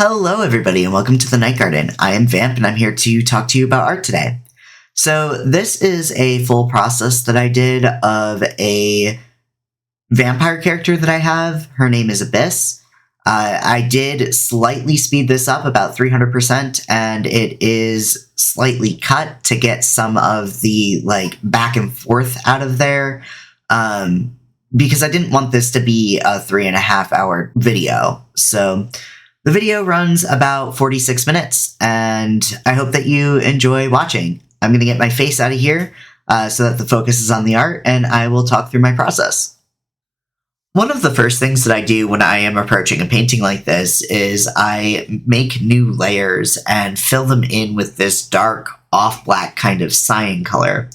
Hello everybody and welcome to the Night Garden. I am Vamp and I'm here to talk to you about art today. So this is a full process that I did of a vampire character that I have. Her name is Abyss. I did slightly speed this up about 300% and it is slightly cut to get some of the back and forth out of there because I didn't want this to be a 3.5 hour video. So the video runs about 46 minutes, and I hope that you enjoy watching. I'm going to get my face out of here so that the focus is on the art, and I will talk through my process. One of the first things that I do when I am approaching a painting like this is I make new layers and fill them in with this dark, off-black kind of cyan color.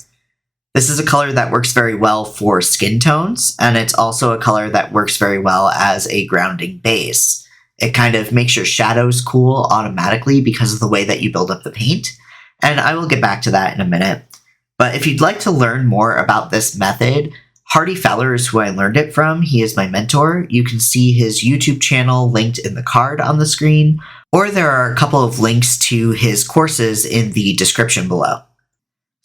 This is a color that works very well for skin tones, and it's also a color that works very well as a grounding base. It kind of makes your shadows cool automatically because of the way that you build up the paint, and I will get back to that in a minute. But if you'd like to learn more about this method, Hardy Fowler is who I learned it from. He is my mentor. You can see his YouTube channel linked in the card on the screen, or there are a couple of links to his courses in the description below.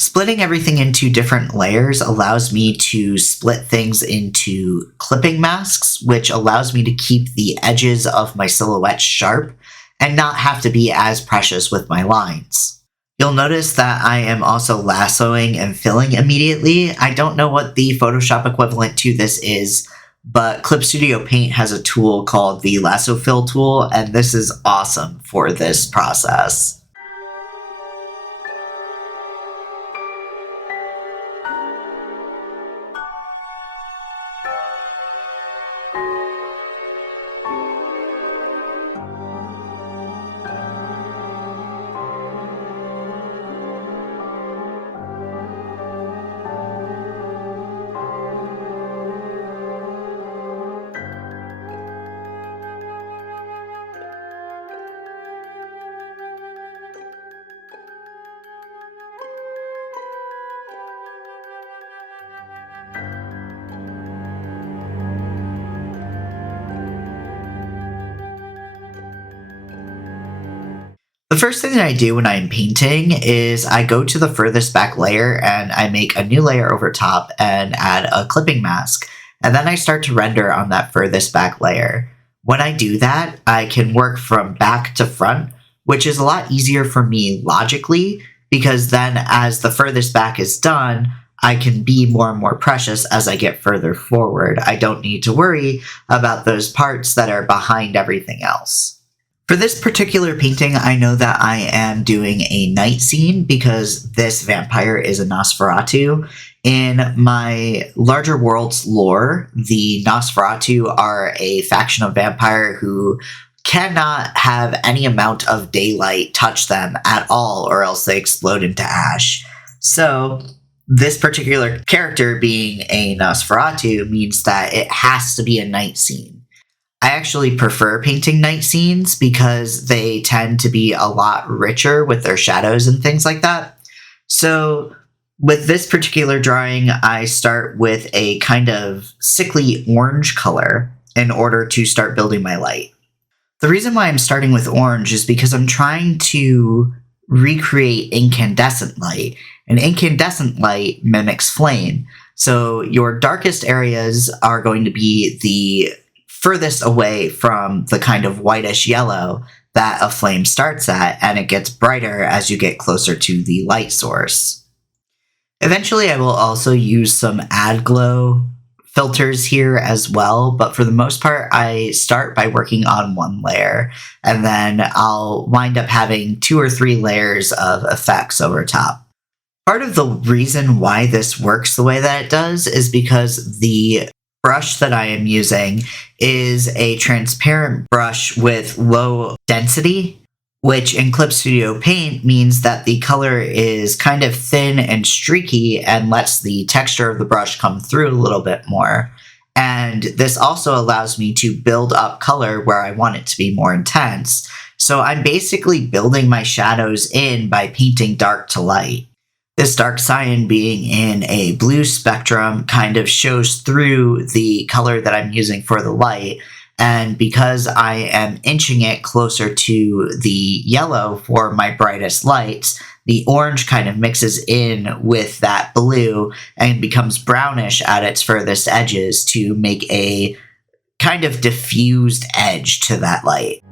Splitting everything into different layers allows me to split things into clipping masks, which allows me to keep the edges of my silhouette sharp and not have to be as precious with my lines. You'll notice that I am also lassoing and filling immediately. I don't know what the Photoshop equivalent to this is, but Clip Studio Paint has a tool called the Lasso Fill tool, and this is awesome for this process. The first thing that I do when I'm painting is I go to the furthest back layer and I make a new layer over top and add a clipping mask. And then I start to render on that furthest back layer. When I do that, I can work from back to front, which is a lot easier for me logically, because then as the furthest back is done, I can be more and more precious as I get further forward. I don't need to worry about those parts that are behind everything else. For this particular painting, I know that I am doing a night scene because this vampire is a Nosferatu. In my larger world's lore, the Nosferatu are a faction of vampire who cannot have any amount of daylight touch them at all, or else they explode into ash. So this particular character being a Nosferatu means that it has to be a night scene. I actually prefer painting night scenes because they tend to be a lot richer with their shadows and things like that. So with this particular drawing, I start with a kind of sickly orange color in order to start building my light. The reason why I'm starting with orange is because I'm trying to recreate incandescent light, and incandescent light mimics flame. So your darkest areas are going to be the furthest away from the kind of whitish yellow that a flame starts at, and it gets brighter as you get closer to the light source. Eventually, I will also use some add glow filters here as well, but for the most part, I start by working on one layer, and then I'll wind up having 2 or 3 layers of effects over top. Part of the reason why this works the way that it does is because the brush that I am using is a transparent brush with low density, which in Clip Studio Paint means that the color is kind of thin and streaky and lets the texture of the brush come through a little bit more. And this also allows me to build up color where I want it to be more intense. So I'm basically building my shadows in by painting dark to light. This dark cyan being in a blue spectrum kind of shows through the color that I'm using for the light, And because I am inching it closer to the yellow for my brightest lights, the orange kind of mixes in with that blue and becomes brownish at its furthest edges to make a kind of diffused edge to that light.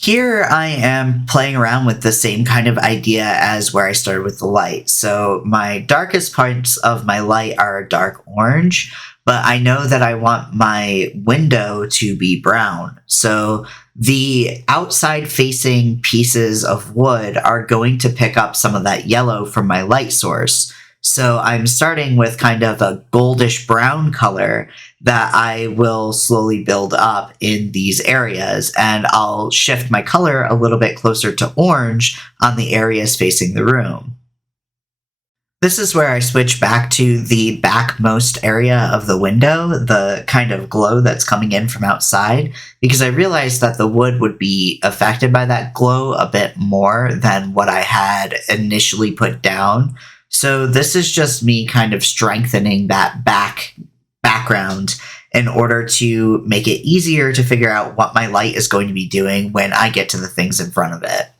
Here I am playing around with the same kind of idea as where I started with the light. So my darkest parts of my light are dark orange, but I know that I want my window to be brown. So the outside facing pieces of wood are going to pick up some of that yellow from my light source. So I'm starting with kind of a goldish brown color that I will slowly build up in these areas, and I'll shift my color a little bit closer to orange on the areas facing the room. This is where I switch back to the backmost area of the window, the kind of glow that's coming in from outside, because I realized that the wood would be affected by that glow a bit more than what I had initially put down. So this is just me kind of strengthening that background in order to make it easier to figure out what my light is going to be doing when I get to the things in front of it.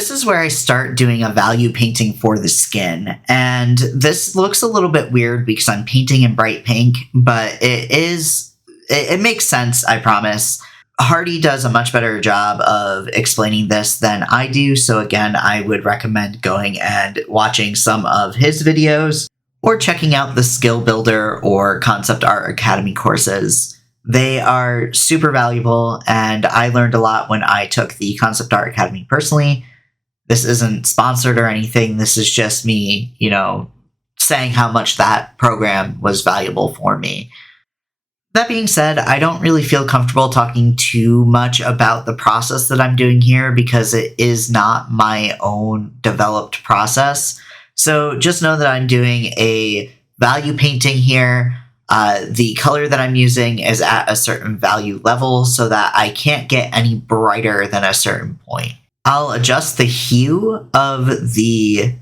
This is where I start doing a value painting for the skin, and this looks a little bit weird because I'm painting in bright pink, but it makes sense, I promise. Hardy does a much better job of explaining this than I do, so again, I would recommend going and watching some of his videos or checking out the Skill Builder or Concept Art Academy courses. They are super valuable, and I learned a lot when I took the Concept Art Academy personally. This isn't sponsored or anything. This is just me, saying how much that program was valuable for me. That being said, I don't really feel comfortable talking too much about the process that I'm doing here because it is not my own developed process. So just know that I'm doing a value painting here. The color that I'm using is at a certain value level so that I can't get any brighter than a certain point. I'll adjust the hue of the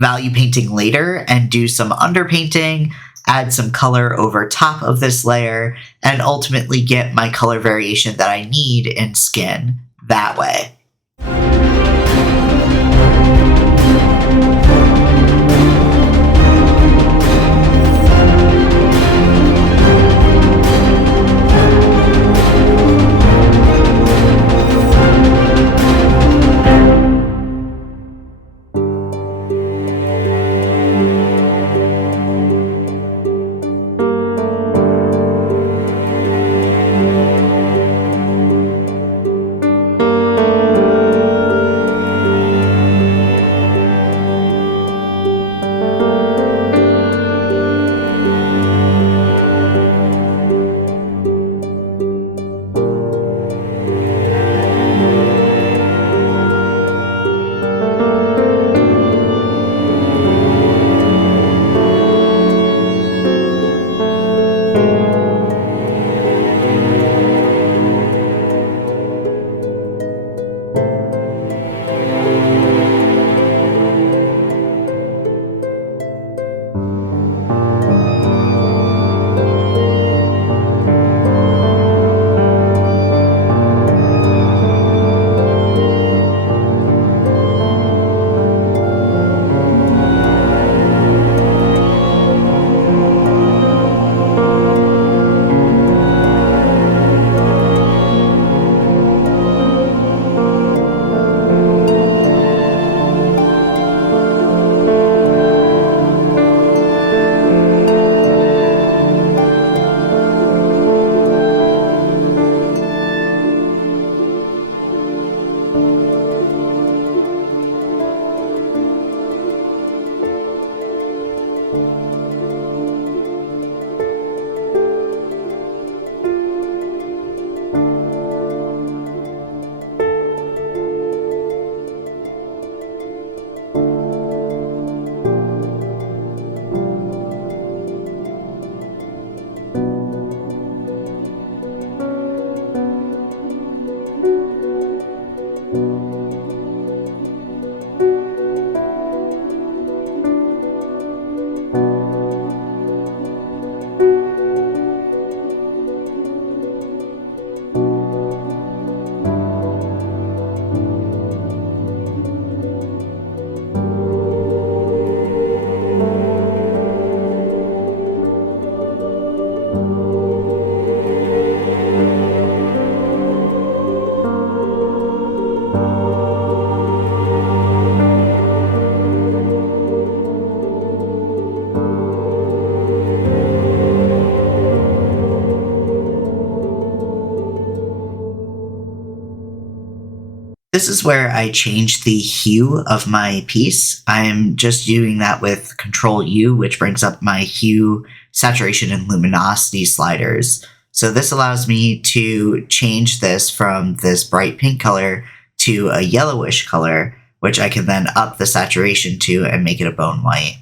value painting later and do some underpainting, add some color over top of this layer, and ultimately get my color variation that I need in skin that way. This is where I change the hue of my piece. I'm just doing that with Control U, which brings up my hue, saturation, and luminosity sliders. So this allows me to change this from this bright pink color to a yellowish color, which I can then up the saturation to and make it a bone white.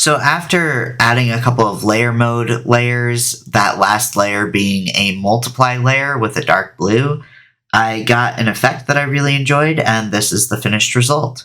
So after adding a couple of layer mode layers, that last layer being a multiply layer with a dark blue, I got an effect that I really enjoyed, and this is the finished result.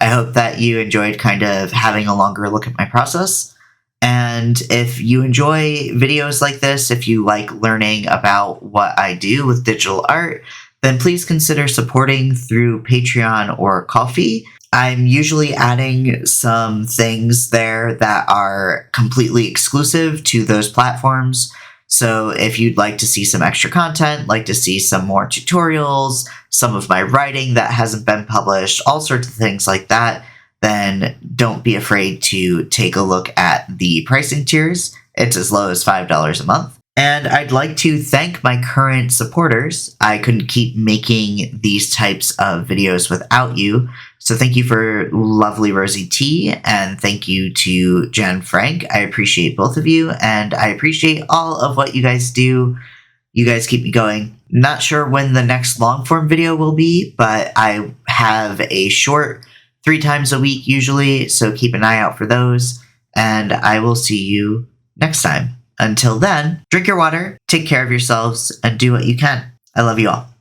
I hope that you enjoyed kind of having a longer look at my process. And if you enjoy videos like this, if you like learning about what I do with digital art, then please consider supporting through Patreon or Ko-fi. I'm usually adding some things there that are completely exclusive to those platforms. So if you'd like to see some extra content, like to see some more tutorials, some of my writing that hasn't been published, all sorts of things like that, then don't be afraid to take a look at the pricing tiers. It's as low as $5 a month. And I'd like to thank my current supporters. I couldn't keep making these types of videos without you. So thank you for lovely Rosie T, and thank you to Jen Frank. I appreciate both of you, and I appreciate all of what you guys do. You guys keep me going. Not sure when the next long form video will be, but I have a short 3 times a week usually, so keep an eye out for those, and I will see you next time. Until then, drink your water, take care of yourselves, and do what you can. I love you all.